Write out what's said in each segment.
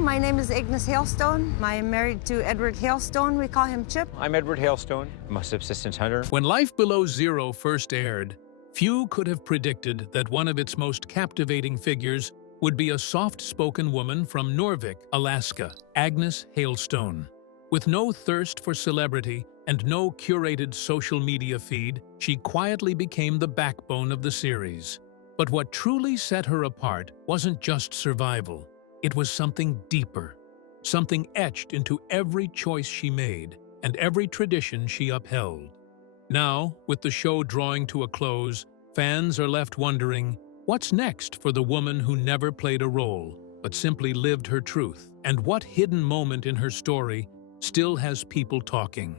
My name is Agnes Hailstone. I'm married to Edward Hailstone. We call him Chip. I'm Edward Hailstone. I'm a subsistence hunter. When Life Below Zero first aired, few could have predicted that one of its most captivating figures would be a soft-spoken woman from Norvik, Alaska, Agnes Hailstone. With no thirst for celebrity and no curated social media feed, she quietly became the backbone of the series. But what truly set her apart wasn't just survival. It was something deeper, something etched into every choice she made and every tradition she upheld. Now, with the show drawing to a close, fans are left wondering, what's next for the woman who never played a role, but simply lived her truth? And what hidden moment in her story still has people talking?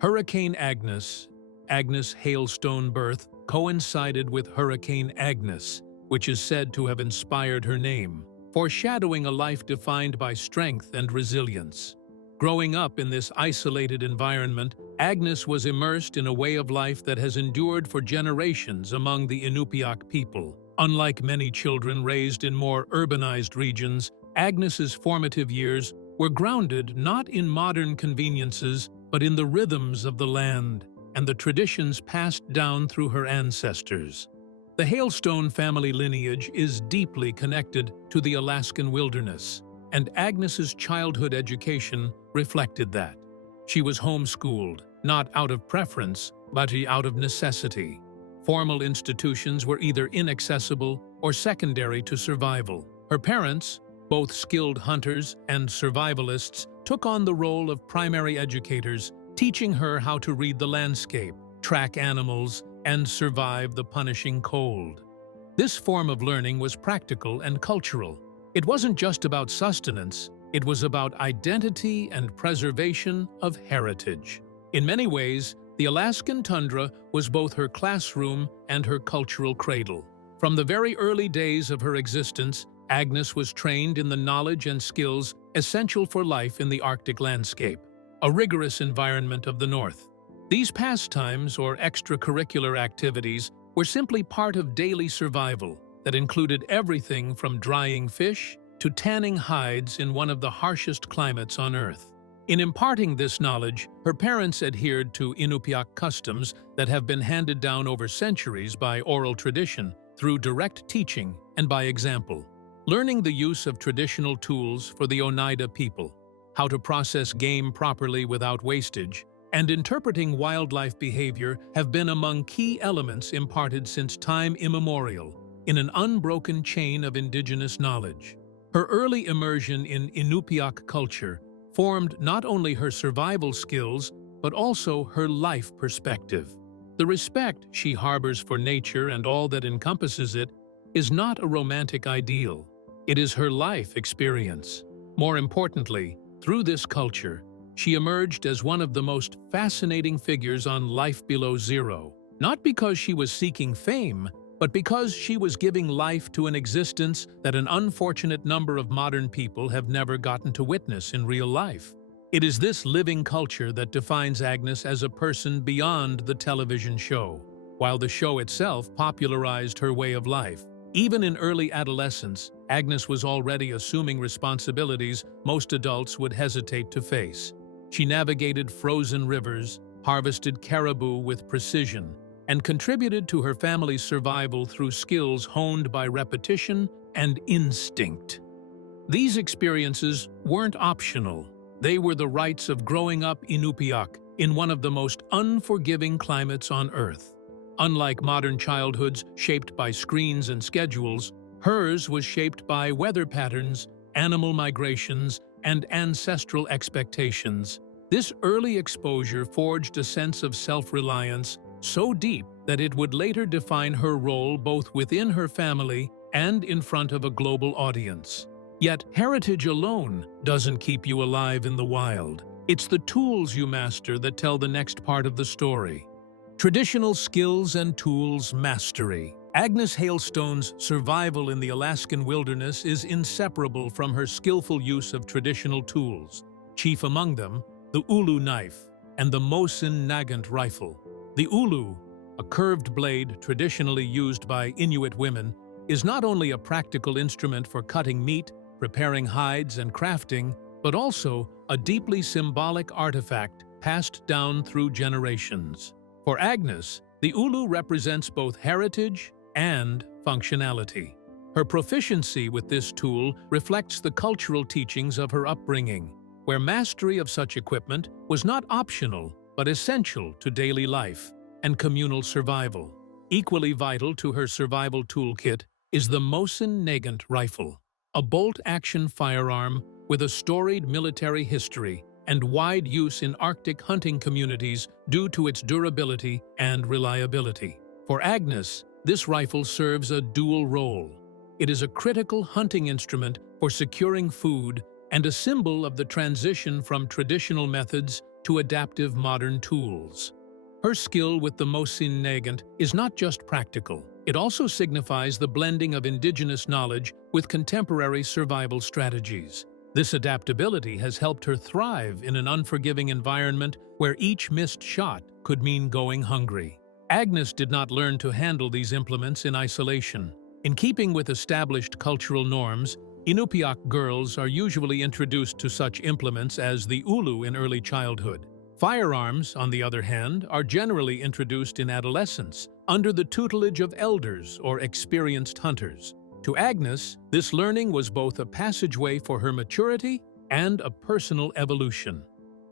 Hurricane Agnes Hailstone birth coincided with Hurricane Agnes, which is said to have inspired her name, foreshadowing a life defined by strength and resilience. Growing up in this isolated environment, Agnes was immersed in a way of life that has endured for generations among the Inupiaq people. Unlike many children raised in more urbanized regions, Agnes's formative years were grounded not in modern conveniences, but in the rhythms of the land and the traditions passed down through her ancestors. The Hailstone family lineage is deeply connected to the Alaskan wilderness, and Agnes's childhood education reflected that. She was homeschooled, not out of preference, but out of necessity. Formal institutions were either inaccessible or secondary to survival. Her parents, both skilled hunters and survivalists, took on the role of primary educators, teaching her how to read the landscape, track animals, and survive the punishing cold. This form of learning was practical and cultural. It wasn't just about sustenance, it was about identity and preservation of heritage. In many ways, the Alaskan tundra was both her classroom and her cultural cradle. From the very early days of her existence, Agnes was trained in the knowledge and skills essential for life in the Arctic landscape, a rigorous environment of the North. These pastimes or extracurricular activities were simply part of daily survival that included everything from drying fish to tanning hides in one of the harshest climates on Earth. In imparting this knowledge, her parents adhered to Inupiaq customs that have been handed down over centuries by oral tradition, through direct teaching and by example. Learning the use of traditional tools for the Oneida people, how to process game properly without wastage, and interpreting wildlife behavior have been among key elements imparted since time immemorial in an unbroken chain of indigenous knowledge. Her early immersion in Inupiaq culture formed not only her survival skills, but also her life perspective. The respect she harbors for nature and all that encompasses it is not a romantic ideal. It is her life experience. More importantly, through this culture, she emerged as one of the most fascinating figures on Life Below Zero, not because she was seeking fame, but because she was giving life to an existence that an unfortunate number of modern people have never gotten to witness in real life. It is this living culture that defines Agnes as a person beyond the television show, while the show itself popularized her way of life. Even in early adolescence, Agnes was already assuming responsibilities most adults would hesitate to face. She navigated frozen rivers, harvested caribou with precision, and contributed to her family's survival through skills honed by repetition and instinct. These experiences weren't optional. They were the rites of growing up Inupiaq in one of the most unforgiving climates on Earth. Unlike modern childhoods shaped by screens and schedules, hers was shaped by weather patterns, animal migrations, and ancestral expectations. This early exposure forged a sense of self-reliance so deep that it would later define her role both within her family and in front of a global audience. Yet, heritage alone doesn't keep you alive in the wild. It's the tools you master that tell the next part of the story. Traditional skills and tools mastery. Agnes Hailstone's survival in the Alaskan wilderness is inseparable from her skillful use of traditional tools, chief among them the ulu knife and the Mosin Nagant rifle. The ulu, a curved blade traditionally used by Inuit women, is not only a practical instrument for cutting meat, preparing hides and crafting, but also a deeply symbolic artifact passed down through generations. For Agnes, the ulu represents both heritage and functionality. Her proficiency with this tool reflects the cultural teachings of her upbringing, where mastery of such equipment was not optional but essential to daily life and communal survival. Equally vital to her survival toolkit is the Mosin Nagant rifle, a bolt-action firearm with a storied military history and wide use in Arctic hunting communities due to its durability and reliability. For Agnes, this rifle serves a dual role. It is a critical hunting instrument for securing food and a symbol of the transition from traditional methods to adaptive modern tools. Her skill with the Mosin Nagant is not just practical, it also signifies the blending of indigenous knowledge with contemporary survival strategies. This adaptability has helped her thrive in an unforgiving environment where each missed shot could mean going hungry. Agnes did not learn to handle these implements in isolation. In keeping with established cultural norms, Inupiaq girls are usually introduced to such implements as the ulu in early childhood. Firearms, on the other hand, are generally introduced in adolescence, under the tutelage of elders or experienced hunters. To Agnes, this learning was both a passageway for her maturity and a personal evolution.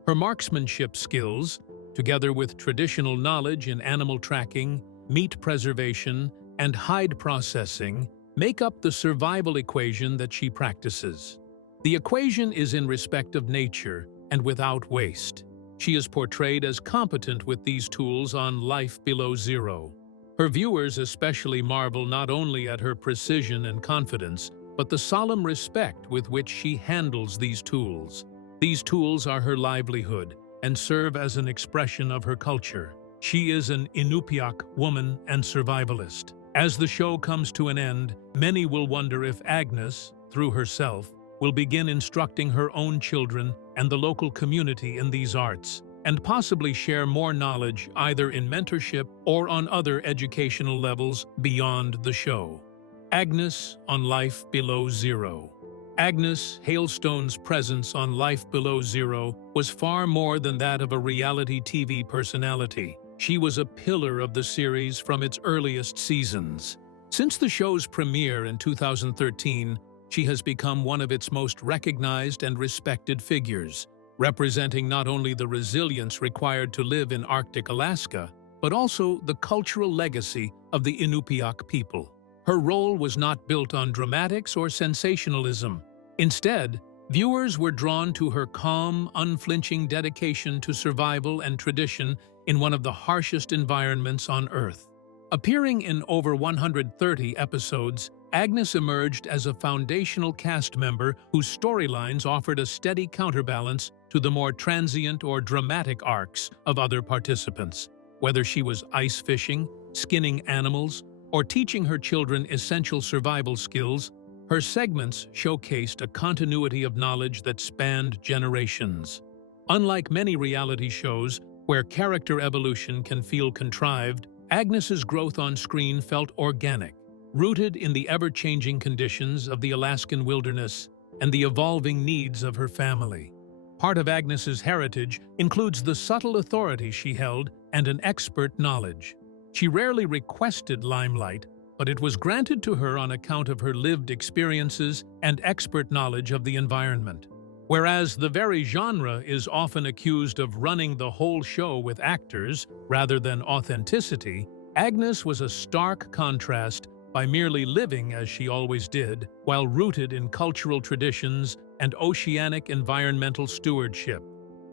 Her marksmanship skills, together with traditional knowledge in animal tracking, meat preservation, and hide processing, make up the survival equation that she practices. The equation is in respect of nature and without waste. She is portrayed as competent with these tools on Life Below Zero. Her viewers especially marvel not only at her precision and confidence, but the solemn respect with which she handles these tools. These tools are her livelihood and serve as an expression of her culture. She is an Inupiaq woman and survivalist. As the show comes to an end, many will wonder if Agnes, through herself, will begin instructing her own children and the local community in these arts, and possibly share more knowledge either in mentorship or on other educational levels beyond the show. Agnes on Life Below Zero. Agnes Hailstone's presence on Life Below Zero was far more than that of a reality TV personality. She was a pillar of the series from its earliest seasons. Since the show's premiere in 2013, she has become one of its most recognized and respected figures, representing not only the resilience required to live in Arctic Alaska, but also the cultural legacy of the Inupiaq people. Her role was not built on dramatics or sensationalism. Instead, viewers were drawn to her calm, unflinching dedication to survival and tradition in one of the harshest environments on Earth. Appearing in over 130 episodes, Agnes emerged as a foundational cast member whose storylines offered a steady counterbalance to the more transient or dramatic arcs of other participants. Whether she was ice fishing, skinning animals, or teaching her children essential survival skills, her segments showcased a continuity of knowledge that spanned generations. Unlike many reality shows, where character evolution can feel contrived, Agnes's growth on screen felt organic, rooted in the ever-changing conditions of the Alaskan wilderness and the evolving needs of her family. Part of Agnes's heritage includes the subtle authority she held and an expert knowledge. She rarely requested limelight, but it was granted to her on account of her lived experiences and expert knowledge of the environment. Whereas the very genre is often accused of running the whole show with actors rather than authenticity, Agnes was a stark contrast by merely living as she always did, while rooted in cultural traditions and oceanic environmental stewardship.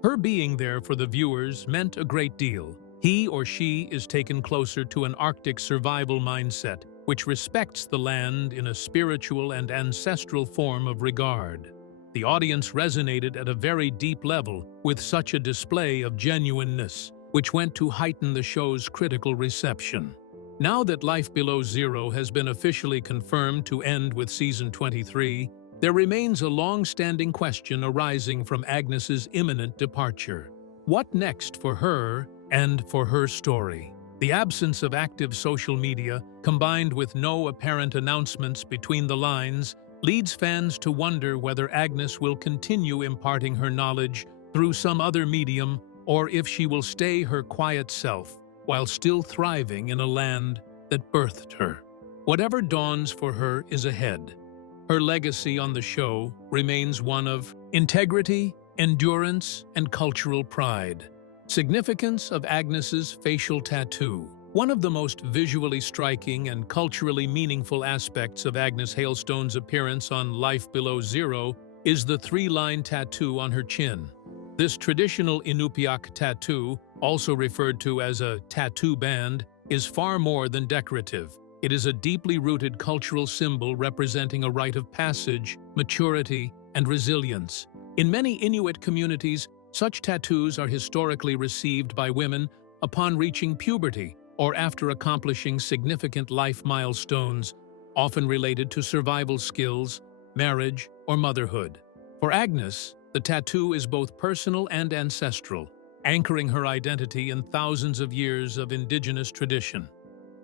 Her being there for the viewers meant a great deal. He or she is taken closer to an Arctic survival mindset, which respects the land in a spiritual and ancestral form of regard. The audience resonated at a very deep level with such a display of genuineness, which went to heighten the show's critical reception. Now that Life Below Zero has been officially confirmed to end with Season 23, there remains a long-standing question arising from Agnes's imminent departure. What next for her and for her story? The absence of active social media, combined with no apparent announcements between the lines, leads fans to wonder whether Agnes will continue imparting her knowledge through some other medium or if she will stay her quiet self while still thriving in a land that birthed her. Whatever dawns for her is ahead. Her legacy on the show remains one of integrity, endurance, and cultural pride. Significance of Agnes's facial tattoo. One of the most visually striking and culturally meaningful aspects of Agnes Hailstone's appearance on Life Below Zero is the three-line tattoo on her chin. This traditional Inupiaq tattoo, also referred to as a tattoo band, is far more than decorative. It is a deeply rooted cultural symbol representing a rite of passage, maturity, and resilience. In many Inuit communities, such tattoos are historically received by women upon reaching puberty or after accomplishing significant life milestones, often related to survival skills, marriage, or motherhood. For Agnes, the tattoo is both personal and ancestral, anchoring her identity in thousands of years of indigenous tradition.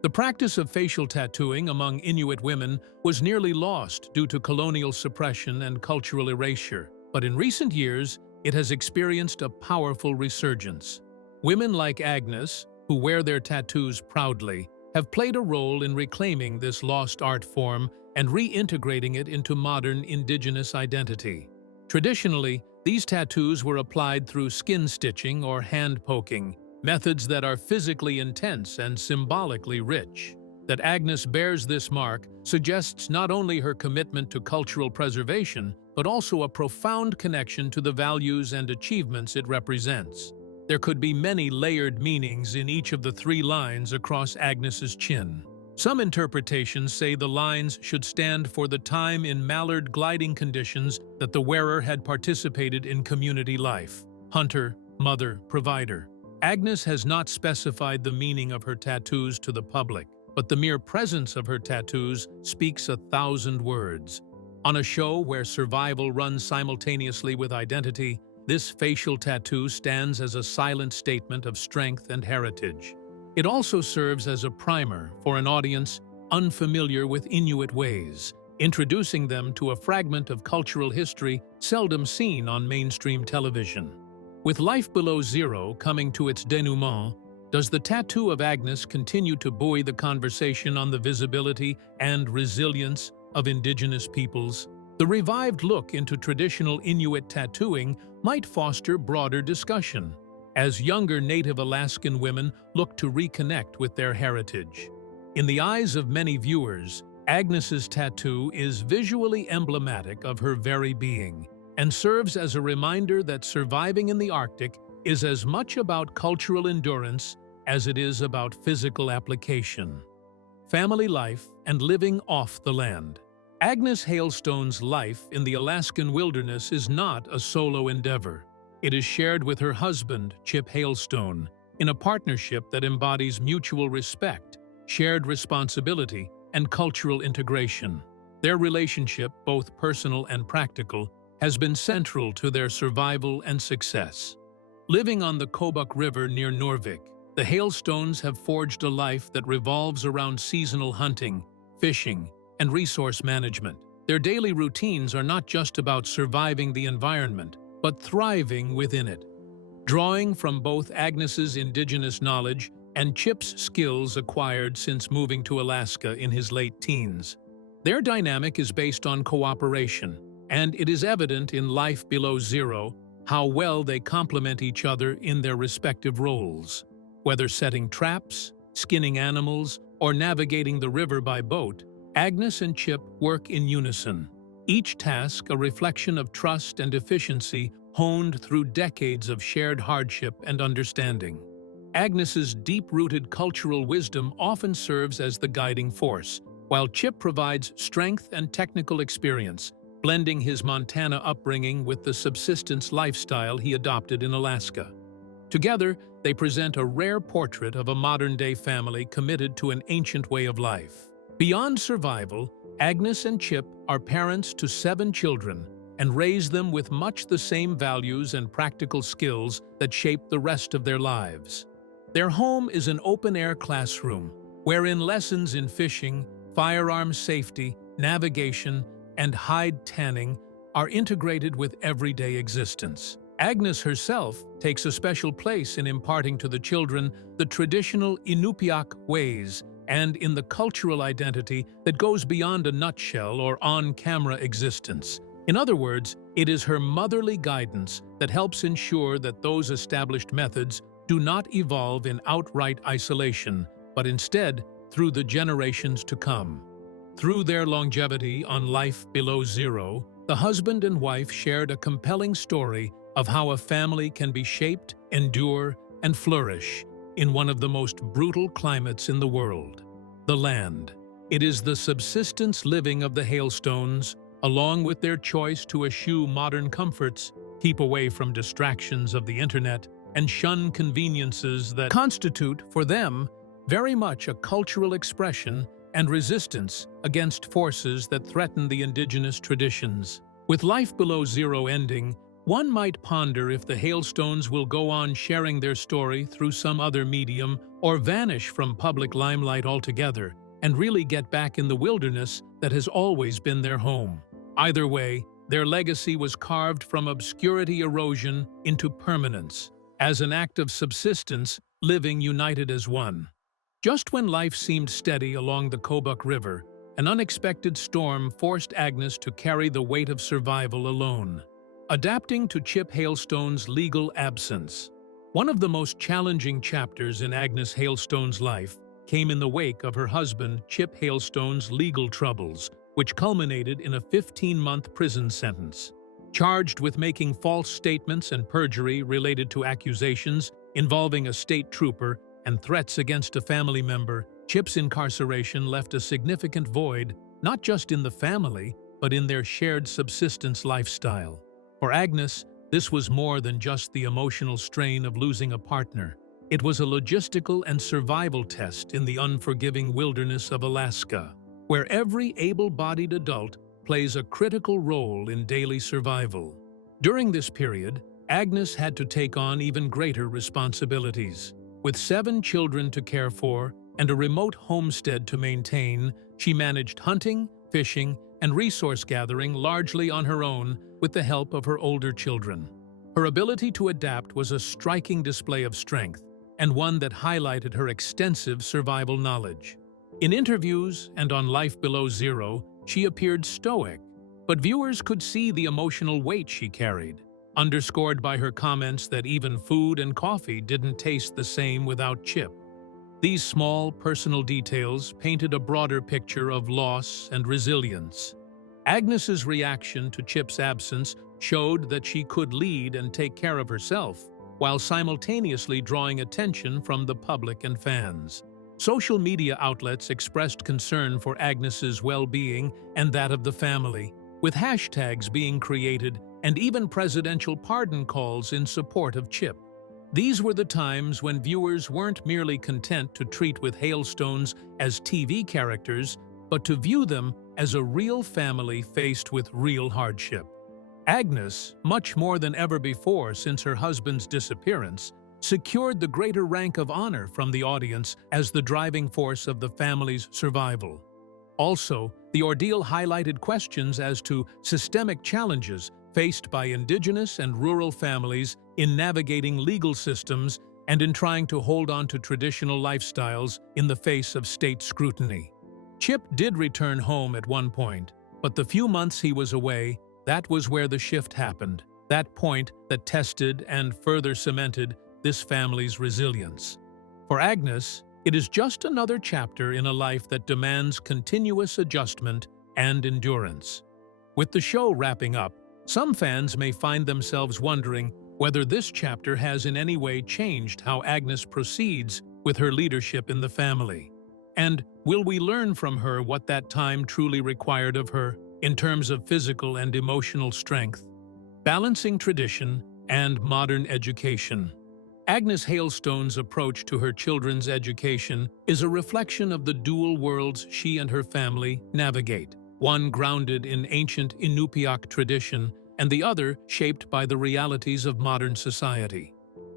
The practice of facial tattooing among Inuit women was nearly lost due to colonial suppression and cultural erasure, but in recent years, it has experienced a powerful resurgence. Women like Agnes, who wear their tattoos proudly, have played a role in reclaiming this lost art form and reintegrating it into modern indigenous identity. Traditionally, these tattoos were applied through skin stitching or hand poking, methods that are physically intense and symbolically rich. That Agnes bears this mark suggests not only her commitment to cultural preservation, but also a profound connection to the values and achievements it represents. There could be many layered meanings in each of the three lines across Agnes's chin. Some interpretations say the lines should stand for the time in mallard gliding conditions that the wearer had participated in community life. Hunter, mother, provider. Agnes has not specified the meaning of her tattoos to the public, but the mere presence of her tattoos speaks 1,000 words. On a show where survival runs simultaneously with identity, this facial tattoo stands as a silent statement of strength and heritage. It also serves as a primer for an audience unfamiliar with Inuit ways, introducing them to a fragment of cultural history seldom seen on mainstream television. With Life Below Zero coming to its denouement, does the tattoo of Agnes continue to buoy the conversation on the visibility and resilience of Indigenous peoples? The revived look into traditional Inuit tattooing might foster broader discussion, as younger Native Alaskan women look to reconnect with their heritage. In the eyes of many viewers, Agnes's tattoo is visually emblematic of her very being and serves as a reminder that surviving in the Arctic is as much about cultural endurance as it is about physical application. Family life and living off the land. Agnes Hailstone's life in the Alaskan wilderness is not a solo endeavor. It is shared with her husband, Chip Hailstone, in a partnership that embodies mutual respect, shared responsibility, and cultural integration. Their relationship, both personal and practical, has been central to their survival and success. Living on the Kobuk River near Norvik, the Hailstones have forged a life that revolves around seasonal hunting, fishing, and resource management. Their daily routines are not just about surviving the environment, but thriving within it. Drawing from both Agnes's indigenous knowledge and Chip's skills acquired since moving to Alaska in his late teens. Their dynamic is based on cooperation, and it is evident in Life Below Zero how well they complement each other in their respective roles. Whether setting traps, skinning animals, or navigating the river by boat, Agnes and Chip work in unison. Each task a reflection of trust and efficiency honed through decades of shared hardship and understanding. Agnes's deep-rooted cultural wisdom often serves as the guiding force, while Chip provides strength and technical experience, blending his Montana upbringing with the subsistence lifestyle he adopted in Alaska. Together, they present a rare portrait of a modern-day family committed to an ancient way of life. Beyond survival, Agnes and Chip are parents to 7 children and raise them with much the same values and practical skills that shape the rest of their lives. Their home is an open-air classroom, wherein lessons in fishing, firearms safety, navigation, and hide tanning are integrated with everyday existence. Agnes herself takes a special place in imparting to the children the traditional Inupiaq ways and in the cultural identity that goes beyond a nutshell or on-camera existence. In other words, it is her motherly guidance that helps ensure that those established methods do not evolve in outright isolation, but instead through the generations to come. Through their longevity on Life Below Zero, the husband and wife shared a compelling story of how a family can be shaped, endure, and flourish in one of the most brutal climates in the world, the land. It is the subsistence living of the Hailstones, along with their choice to eschew modern comforts, keep away from distractions of the internet, and shun conveniences that constitute, for them, very much a cultural expression and resistance against forces that threaten the indigenous traditions. With Life Below Zero ending, one might ponder if the Hailstones will go on sharing their story through some other medium or vanish from public limelight altogether and really get back in the wilderness that has always been their home. Either way, their legacy was carved from obscurity erosion into permanence, as an act of subsistence, living united as one. Just when life seemed steady along the Kobuk River, an unexpected storm forced Agnes to carry the weight of survival alone. Adapting to Chip Hailstone's legal absence. One of the most challenging chapters in Agnes Hailstone's life came in the wake of her husband Chip Hailstone's legal troubles, which culminated in a 15-month prison sentence. Charged with making false statements and perjury related to accusations involving a state trooper and threats against a family member, Chip's incarceration left a significant void, not just in the family, but in their shared subsistence lifestyle. For Agnes, this was more than just the emotional strain of losing a partner. It was a logistical and survival test in the unforgiving wilderness of Alaska, where every able-bodied adult plays a critical role in daily survival. During this period, Agnes had to take on even greater responsibilities. With 7 children to care for and a remote homestead to maintain, she managed hunting, fishing, and resource gathering largely on her own with the help of her older children. Her ability to adapt was a striking display of strength, and one that highlighted her extensive survival knowledge. In interviews and on Life Below Zero, she appeared stoic, but viewers could see the emotional weight she carried, underscored by her comments that even food and coffee didn't taste the same without Chip. These small, personal details painted a broader picture of loss and resilience. Agnes's reaction to Chip's absence showed that she could lead and take care of herself, while simultaneously drawing attention from the public and fans. Social media outlets expressed concern for Agnes's well-being and that of the family, with hashtags being created and even presidential pardon calls in support of Chip. These were the times when viewers weren't merely content to treat with Hailstones as TV characters, but to view them as a real family faced with real hardship. Agnes, much more than ever before since her husband's disappearance, secured the greater rank of honor from the audience as the driving force of the family's survival. Also, the ordeal highlighted questions as to systemic challenges faced by indigenous and rural families in navigating legal systems and in trying to hold on to traditional lifestyles in the face of state scrutiny. Chip did return home at one point, but the few months he was away, that was where the shift happened, that point that tested and further cemented this family's resilience. For Agnes, it is just another chapter in a life that demands continuous adjustment and endurance. With the show wrapping up, some fans may find themselves wondering whether this chapter has in any way changed how Agnes proceeds with her leadership in the family. And will we learn from her what that time truly required of her in terms of physical and emotional strength? Balancing tradition and modern education. Agnes Hailstone's approach to her children's education is a reflection of the dual worlds she and her family navigate, one grounded in ancient Inupiaq tradition and the other shaped by the realities of modern society.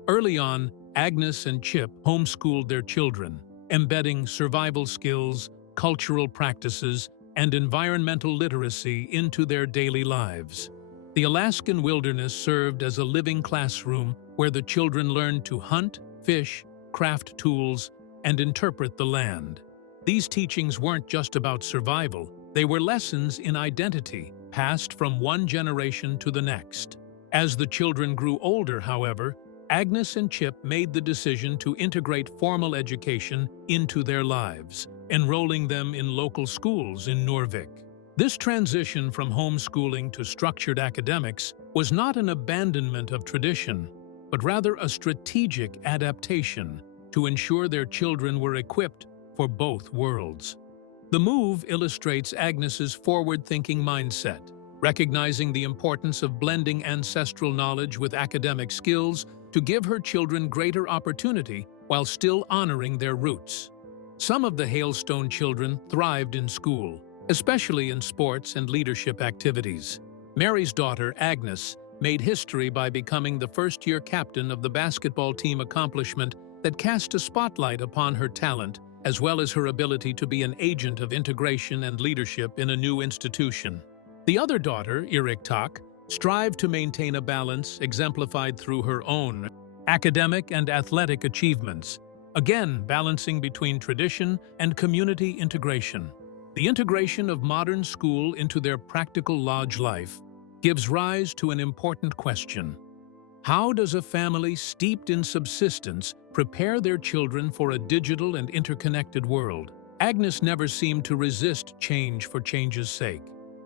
Early on, Agnes and Chip homeschooled their children, embedding survival skills, cultural practices, and environmental literacy into their daily lives. The Alaskan wilderness served as a living classroom where the children learned to hunt, fish, craft tools, and interpret the land. These teachings weren't just about survival, they were lessons in identity, passed from one generation to the next. As the children grew older, however, Agnes and Chip made the decision to integrate formal education into their lives, enrolling them in local schools in Norvik. This transition from homeschooling to structured academics was not an abandonment of tradition, but rather a strategic adaptation to ensure their children were equipped for both worlds. The move illustrates Agnes's forward-thinking mindset, recognizing the importance of blending ancestral knowledge with academic skills to give her children greater opportunity while still honoring their roots. Some of the Hailstone children thrived in school, especially in sports and leadership activities. Mary's daughter, Agnes, made history by becoming the first-year captain of the basketball team, accomplishment that cast a spotlight upon her talent, as well as her ability to be an agent of integration and leadership in a new institution. The other daughter, Iriktak, strived to maintain a balance exemplified through her own academic and athletic achievements, again balancing between tradition and community integration. The integration of modern school into their practical lodge life gives rise to an important question. How does a family steeped in subsistence prepare their children for a digital and interconnected world? Agnes never seemed to resist change for change's sake.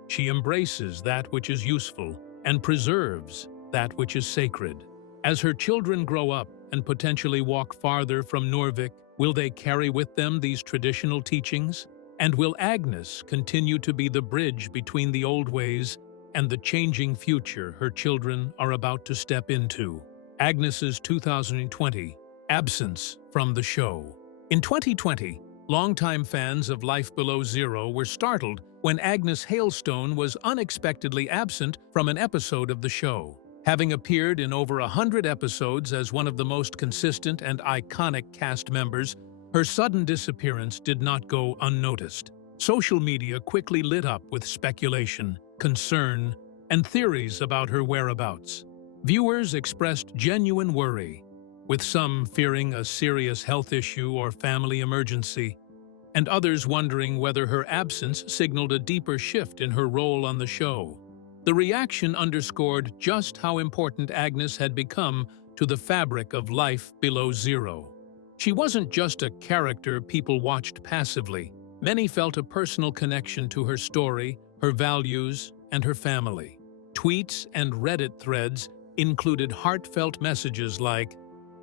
She embraces that which is useful and preserves that which is sacred. As her children grow up and potentially walk farther from Norvik, will they carry with them these traditional teachings? And will Agnes continue to be the bridge between the old ways and the changing future her children are about to step into? Agnes's 2020 absence from the show. In 2020, longtime fans of Life Below Zero were startled when Agnes Hailstone was unexpectedly absent from an episode of the show. Having appeared in over 100 episodes as one of the most consistent and iconic cast members, her sudden disappearance did not go unnoticed. Social media quickly lit up with speculation, concern, and theories about her whereabouts. Viewers expressed genuine worry, with some fearing a serious health issue or family emergency, and others wondering whether her absence signaled a deeper shift in her role on the show. The reaction underscored just how important Agnes had become to the fabric of Life Below Zero. She wasn't just a character people watched passively. Many felt a personal connection to her story, her values, and her family. Tweets and Reddit threads included heartfelt messages like,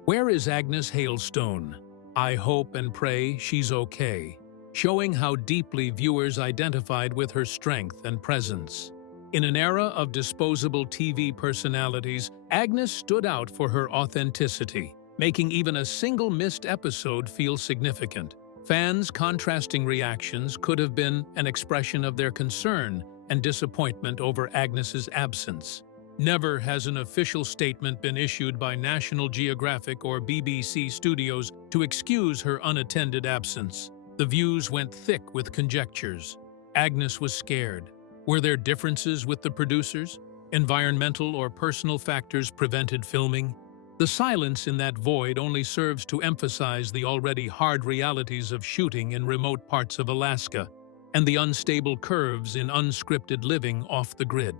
"Where is Agnes Hailstone? I hope and pray she's okay," showing how deeply viewers identified with her strength and presence. In an era of disposable TV personalities, Agnes stood out for her authenticity, making even a single missed episode feel significant. Fans' contrasting reactions could have been an expression of their concern and disappointment over Agnes's absence. Never has an official statement been issued by National Geographic or BBC Studios to excuse her unattended absence. The views went thick with conjectures. Agnes was scared. Were there differences with the producers? Environmental or personal factors prevented filming? The silence in that void only serves to emphasize the already hard realities of shooting in remote parts of Alaska and the unstable curves in unscripted living off the grid.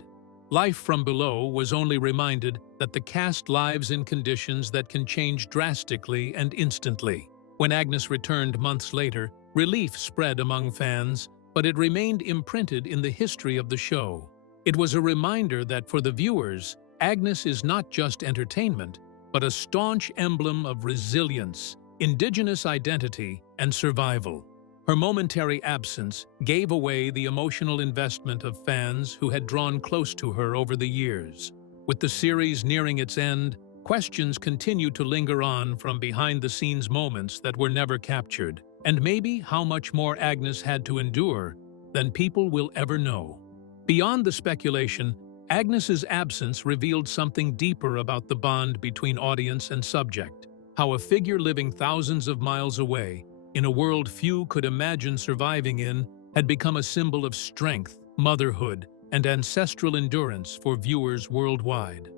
Life from Below was only reminded that the cast lives in conditions that can change drastically and instantly. When Agnes returned months later, relief spread among fans, but it remained imprinted in the history of the show. It was a reminder that for the viewers, Agnes is not just entertainment, but a staunch emblem of resilience, indigenous identity, and survival. Her momentary absence gave away the emotional investment of fans who had drawn close to her over the years. With the series nearing its end, questions continue to linger on from behind-the-scenes moments that were never captured, and maybe how much more Agnes had to endure than people will ever know. Beyond the speculation, Agnes's absence revealed something deeper about the bond between audience and subject, how a figure living thousands of miles away, in a world few could imagine surviving in, had become a symbol of strength, motherhood, and ancestral endurance for viewers worldwide.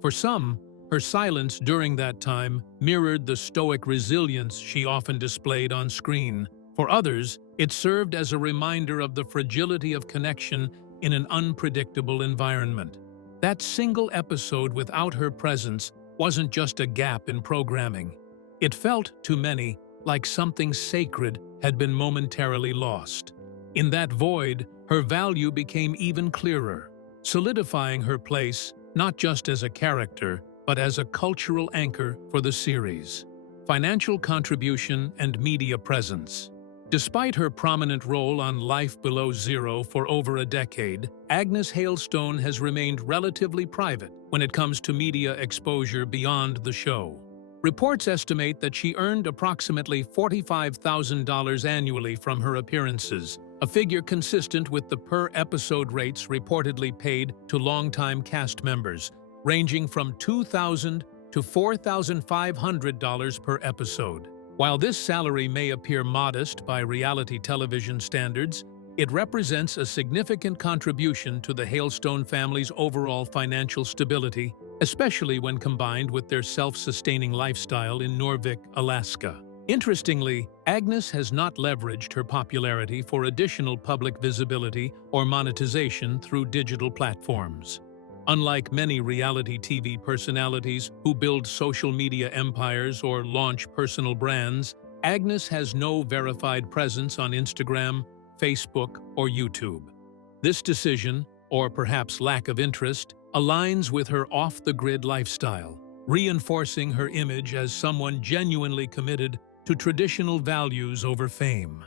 For some, her silence during that time mirrored the stoic resilience she often displayed on screen. For others, it served as a reminder of the fragility of connection in an unpredictable environment. That single episode without her presence wasn't just a gap in programming. It felt, to many, like something sacred had been momentarily lost. In that void, her value became even clearer, solidifying her place not just as a character, but as a cultural anchor for the series. Financial contribution and media presence. Despite her prominent role on Life Below Zero for over a decade, Agnes Hailstone has remained relatively private when it comes to media exposure beyond the show. Reports estimate that she earned approximately $45,000 annually from her appearances, a figure consistent with the per-episode rates reportedly paid to longtime cast members, ranging from $2,000 to $4,500 per episode. While this salary may appear modest by reality television standards, it represents a significant contribution to the Hailstone family's overall financial stability, especially when combined with their self-sustaining lifestyle in Norvik, Alaska. Interestingly, Agnes has not leveraged her popularity for additional public visibility or monetization through digital platforms. Unlike many reality TV personalities who build social media empires or launch personal brands, Agnes has no verified presence on Instagram, Facebook, or YouTube. This decision, or perhaps lack of interest, aligns with her off-the-grid lifestyle, reinforcing her image as someone genuinely committed to traditional values over fame.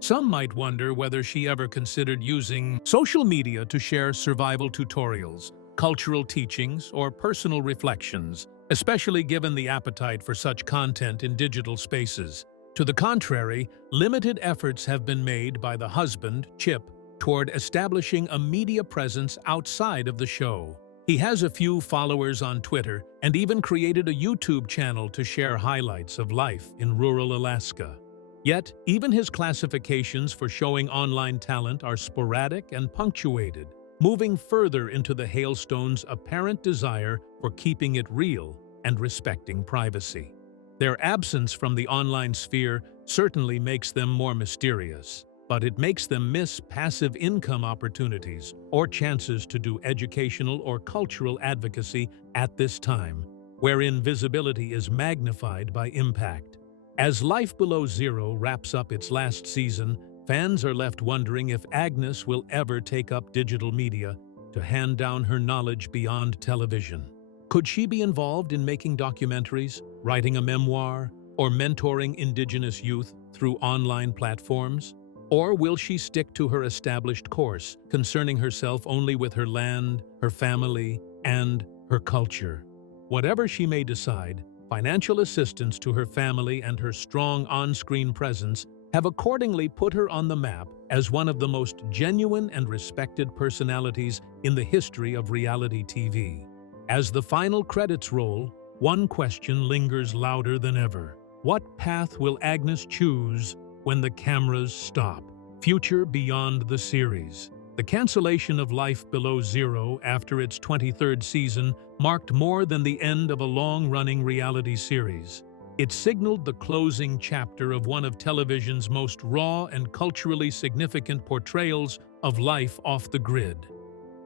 Some might wonder whether she ever considered using social media to share survival tutorials, cultural teachings, or personal reflections, especially given the appetite for such content in digital spaces. To the contrary, limited efforts have been made by the husband, Chip, toward establishing a media presence outside of the show. He has a few followers on Twitter and even created a YouTube channel to share highlights of life in rural Alaska. Yet, even his classifications for showing online talent are sporadic and punctuated, moving further into the Hailstones' apparent desire for keeping it real and respecting privacy. Their absence from the online sphere certainly makes them more mysterious, but it makes them miss passive income opportunities or chances to do educational or cultural advocacy at this time, wherein visibility is magnified by impact. As Life Below Zero wraps up its last season, fans are left wondering if Agnes will ever take up digital media to hand down her knowledge beyond television. Could she be involved in making documentaries, writing a memoir, or mentoring Indigenous youth through online platforms? Or will she stick to her established course, concerning herself only with her land, her family, and her culture? Whatever she may decide, financial assistance to her family and her strong on-screen presence have accordingly put her on the map as one of the most genuine and respected personalities in the history of reality TV. As the final credits roll, one question lingers louder than ever. What path will Agnes choose when the cameras stop? Future beyond the series. The cancellation of Life Below Zero after its 23rd season marked more than the end of a long-running reality series. It signaled the closing chapter of one of television's most raw and culturally significant portrayals of life off the grid.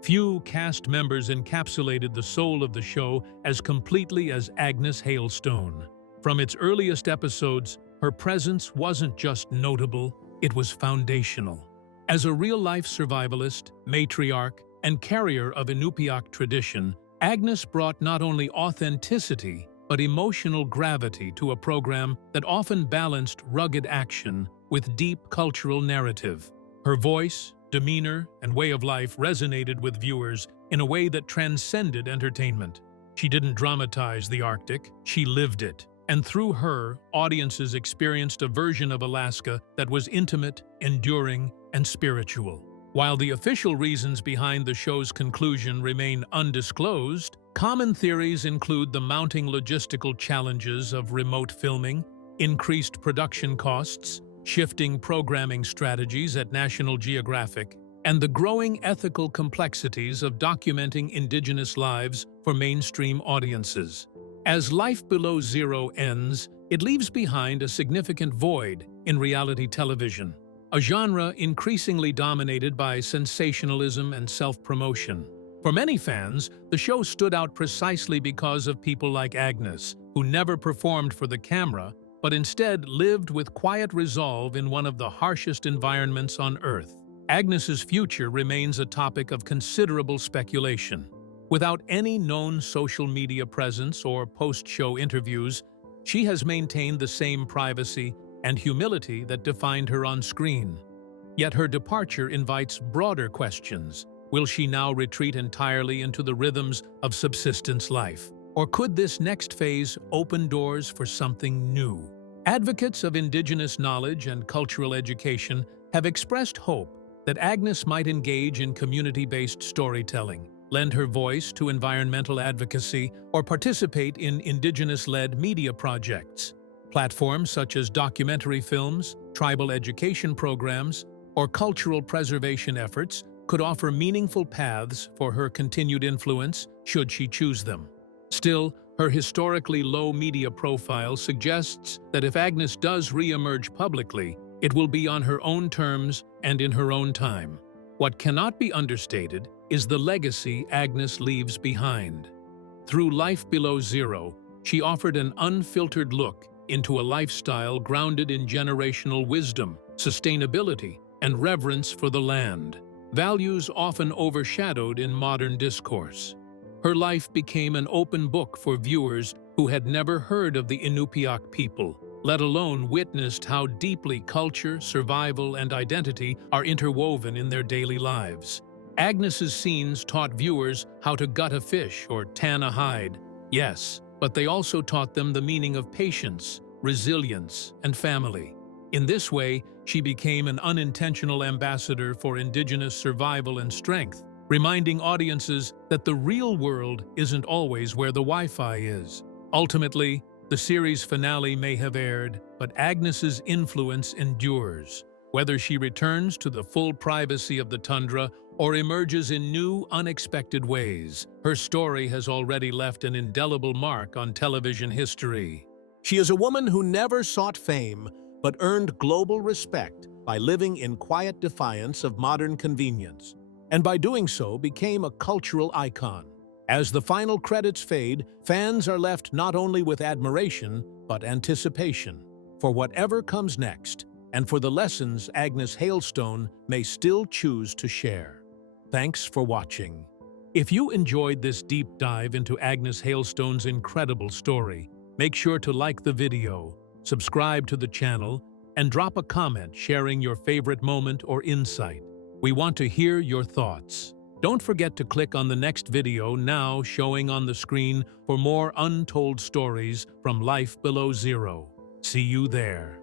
Few cast members encapsulated the soul of the show as completely as Agnes Hailstone. From its earliest episodes, her presence wasn't just notable, it was foundational. As a real-life survivalist, matriarch, and carrier of Inupiaq tradition, Agnes brought not only authenticity, but emotional gravity to a program that often balanced rugged action with deep cultural narrative. Her voice, demeanor, and way of life resonated with viewers in a way that transcended entertainment. She didn't dramatize the Arctic, she lived it. And through her, audiences experienced a version of Alaska that was intimate, enduring, and spiritual. While the official reasons behind the show's conclusion remain undisclosed, common theories include the mounting logistical challenges of remote filming, increased production costs, shifting programming strategies at National Geographic, and the growing ethical complexities of documenting Indigenous lives for mainstream audiences. As Life Below Zero ends, it leaves behind a significant void in reality television, a genre increasingly dominated by sensationalism and self-promotion. For many fans, the show stood out precisely because of people like Agnes, who never performed for the camera, but instead lived with quiet resolve in one of the harshest environments on Earth. Agnes's future remains a topic of considerable speculation. Without any known social media presence or post-show interviews, she has maintained the same privacy and humility that defined her on screen. Yet her departure invites broader questions. Will she now retreat entirely into the rhythms of subsistence life? Or could this next phase open doors for something new? Advocates of Indigenous knowledge and cultural education have expressed hope that Agnes might engage in community-based storytelling, lend her voice to environmental advocacy, or participate in Indigenous-led media projects. Platforms such as documentary films, tribal education programs, or cultural preservation efforts could offer meaningful paths for her continued influence should she choose them. Still, her historically low media profile suggests that if Agnes does re-emerge publicly, it will be on her own terms and in her own time. What cannot be understated is the legacy Agnes leaves behind. Through Life Below Zero, she offered an unfiltered look into a lifestyle grounded in generational wisdom, sustainability, and reverence for the land, values often overshadowed in modern discourse. Her life became an open book for viewers who had never heard of the Inupiaq people, let alone witnessed how deeply culture, survival, and identity are interwoven in their daily lives. Agnes's scenes taught viewers how to gut a fish or tan a hide, yes, but they also taught them the meaning of patience, resilience, and family. In this way, she became an unintentional ambassador for Indigenous survival and strength, reminding audiences that the real world isn't always where the Wi-Fi is. Ultimately, the series finale may have aired, but Agnes's influence endures. Whether she returns to the full privacy of the tundra or emerges in new, unexpected ways, her story has already left an indelible mark on television history. She is a woman who never sought fame, but earned global respect by living in quiet defiance of modern convenience, and by doing so became a cultural icon. As the final credits fade, fans are left not only with admiration, but anticipation for whatever comes next, and for the lessons Agnes Hailstone may still choose to share. Thanks for watching. If you enjoyed this deep dive into Agnes Hailstone's incredible story, make sure to like the video, subscribe to the channel, and drop a comment sharing your favorite moment or insight. We want to hear your thoughts. Don't forget to click on the next video now showing on the screen for more untold stories from Life Below Zero. See you there.